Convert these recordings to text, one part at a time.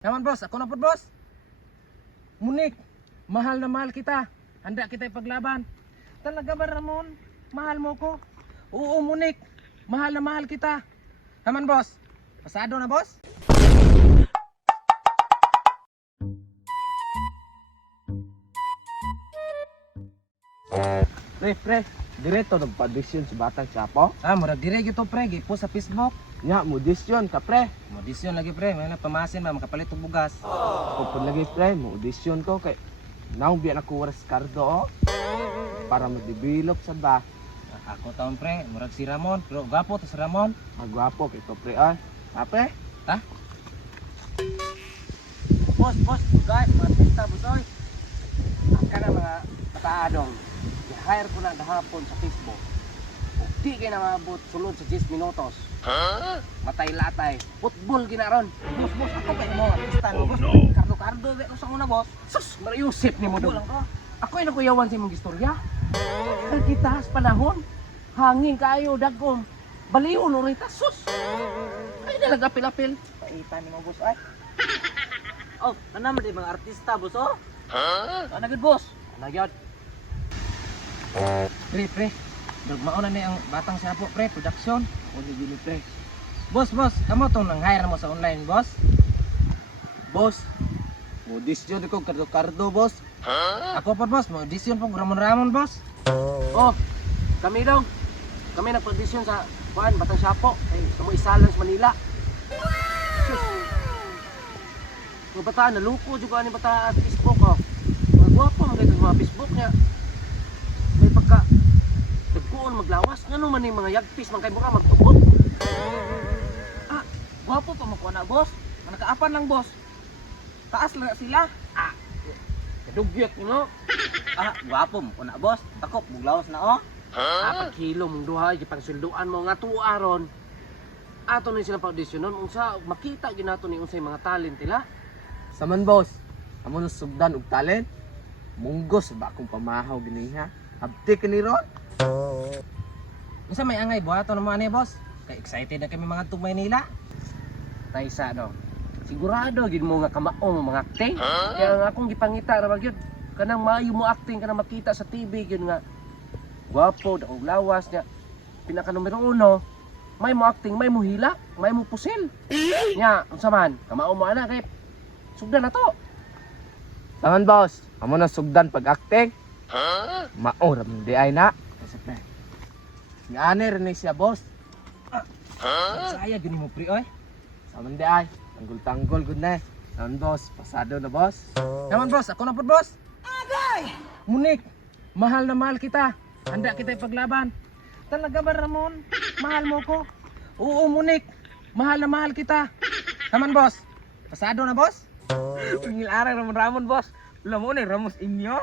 Yaman boss, ako na po boss. Munik, mahal na mahal kita. Handa kita ipaglaban. Talaga ba Ramon? Mahal mo ko? Oo Munik, mahal na mahal kita. Yaman boss, pasado na boss? Pre, direto nagpa-audition si Batang Quiapo. Murag dire gito pre, gipo sa Facebook. Nya, mo audition ka pre. Modisyon lagi pre, may pamasin ba makapalit og bugas. Kupon lagi pre, mo audition ko kay naong biya na ko waras kardo para mag-develop sa ba. Ako taon pre, murag si Ramon, pero gwapo to si Ramon. Magwapo kay to pre ay. Ha pre? Ha? Boss, guys, mga artista, bosoy. Ang ka na mga kataadong, i-hire ko lang dahapon sa Facebook. Kung di kayo na maabot sulod sa 10 minutos, matay-latay, football ginaron. Boss, ako pa mo, artista no, boss. Kardo-kardo, gaya sa una, boss. Sus, mariusip ni mo doon. Ako ay nakuyawan sa imong istorya. Kita sa panahon, hangin kayo, dagom. Baliw, lorita, sus. Ay, nalag apil-apil. Paitan ni mo, boss, ay. Oh, naman din mga artista, boss, oh. Ano good, boss? Ano yun? Pre, mauna na ang Batang Quiapo pre, production. Uli gini pre. Boss, amo tong nang hire mo sa online, boss. Boss, mo audition ko kardo-kardo boss. Ako po boss, mo audition po Ramon, boss. Oh, kami daw. Kami nag-audition sa Batang Quiapo. Ay, sa mo isalan sa Manila. Mga bata, naluko juga ni bata sa Facebook, oh. Mga gwapo, mga mga Facebook niya. May pagka dagkuon maglawas. Nga naman yung mga yagpis, mga kay mura magtukod. Gwapo pa makuha na, boss. Mga nakaapan lang, boss. Taas lang sila. Kadugyot, you know? Gwapo mo na, boss. Takop, maglawas na, oh. 4 kilo mong duha, ipang silduan mo nga tuaron. Ato na sila pa-audition nun. Unsa, makita ginato ni unsay mga talent nila. Saman boss, amo na sugdan og talent. Munggos ba akong pamahaw giniha? Abti ka ni ron? Unsa may angay buhaton mo ani, boss? Kay excited na kami mga tug Maynila. Taysa no. Sigurado gid mo nga kamaong mga acting. Kaya nga akong gipangita ra ba gyud. Kanang maayo mo acting kanang makita sa TV gyud nga gwapo daog lawas nya. Pinaka numero 1, may mo acting, may mo hilak, may mo pusil. Nya, unsa man? Kamaong mo ana kay sugdan na to. Saman boss, amo na sugdan pag-acting. Mao ra man di ay na. Kasi pre, Ngani rin ni siya boss. saya gini mo pre oy. Saman di ay. Tanggol-tanggol gud na. Saman boss, pasado na boss. Yaman boss, ako na po boss. Agay! Munik, mahal na mahal kita. Handa kita ipaglaban. Talaga ba Ramon? Mahal mo ko? Oo Munik, mahal na mahal kita. Yaman boss, pasado na boss? Pingil arang Ramon boss. Wala mo ni Ramos inyo.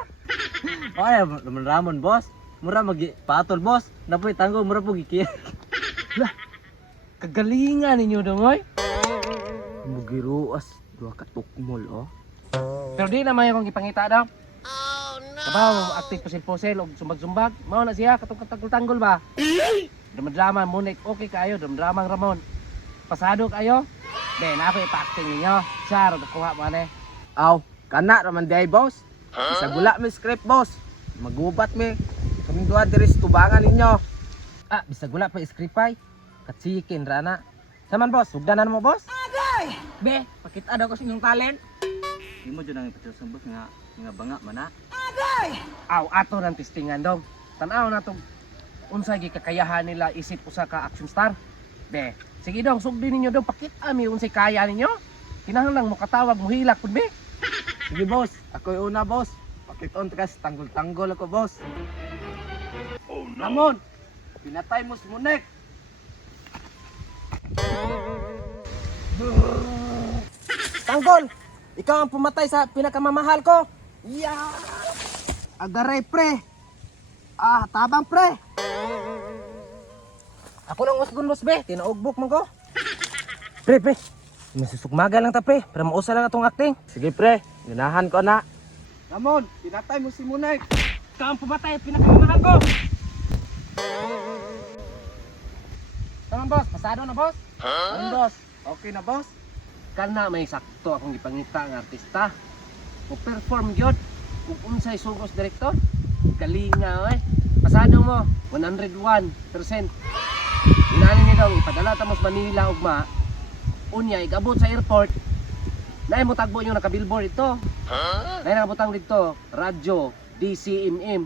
Ay, Ramon boss. Mura patol boss. Napoy tanggol mura po gikiyek. Kagalingan ninyo dongoy. Mugiruas dua ka tukmol oh. Pero di naman akong ipangita daw. Oh no. Kabaw, active pusil-pusil og sumbag-sumbag. Mao na siya katong tanggol ba? Drama Munik, okay kayo, drama Ramon. Pasado kayo. Ben, ako ipa-acting ninyo. Siya ro kuha mo ani. Aw, kana ra man di ay boss. Isa gula mi script boss. Magubat mi. Kaming duha diri sa tubangan ninyo. Bisag wala pa iskripay. Katsikin rana. Saman boss, sugdanan mo boss? Be, pakita daw ko sa inyong talent. Di mo dyan ang ipatulong boss nga banga man na. Aw, ato ng testingan daw. Tanaw na tong unsay gikakayahan nila isip usa ka action star. Be, sige dong, sugdin ninyo daw pakita mi unsay kaya ninyo. Kinahanglan mo katawag mo hilak pud be. Sige boss, ako yung una boss. Pakiton kas tanggol-tanggol ako boss. Ramon, pinatay mo si Munek. Tanggol! Ikaw ang pumatay sa pinakamamahal ko! Yeah! Agaray pre! Tabang pre! Ako lang usgon boss be, tinaugbok mo ko. Pre! Masusugmaga lang ta pre, para mausa lang atong acting. Sige pre, ganahan ko na. Ramon, pinatay mo si Munek! Ikaw ang pumatay sa pinakamamahal ko! Tama boss, pasado na boss? Boss, okay na boss? kana may sakto akong gipangita nga artista. Mo perform gyud kung unsay sugos direktor. Galinga oy. Pasado mo 101%. Inani ni daw ipadala ta mo sa Manila ugma. Unya igabot sa airport. Nay mo tagbo yung naka-billboard ito. Nay nakabutang dito, radyo DCMM.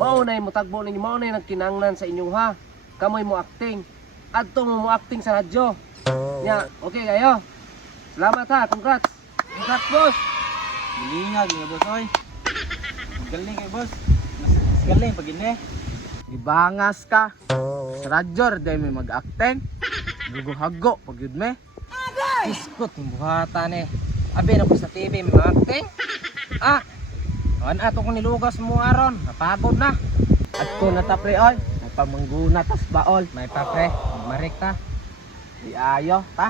Mao nay mo tagbo ninyo, mao nay nagkinanglan sa inyo ha. Kamoy mo acting. Adto mo acting sa radyo. Nya, okay kayo. Salamat ha, congrats. Congrats boss. Gilingag nga boss oy. Galing kay boss. Mas galing pag ini. Gibangas ka. Sa radyo day may mag-acting. Guguhago pag yun me. Iskot ng buhatan eh. Abi na ko sa TV may mga acting. Ah, ato ko nilugas mo aron. Napagod na. At ko na ta pre oy. May pamangguna tas baol. May pa pre, marik ta. Di ayo ta.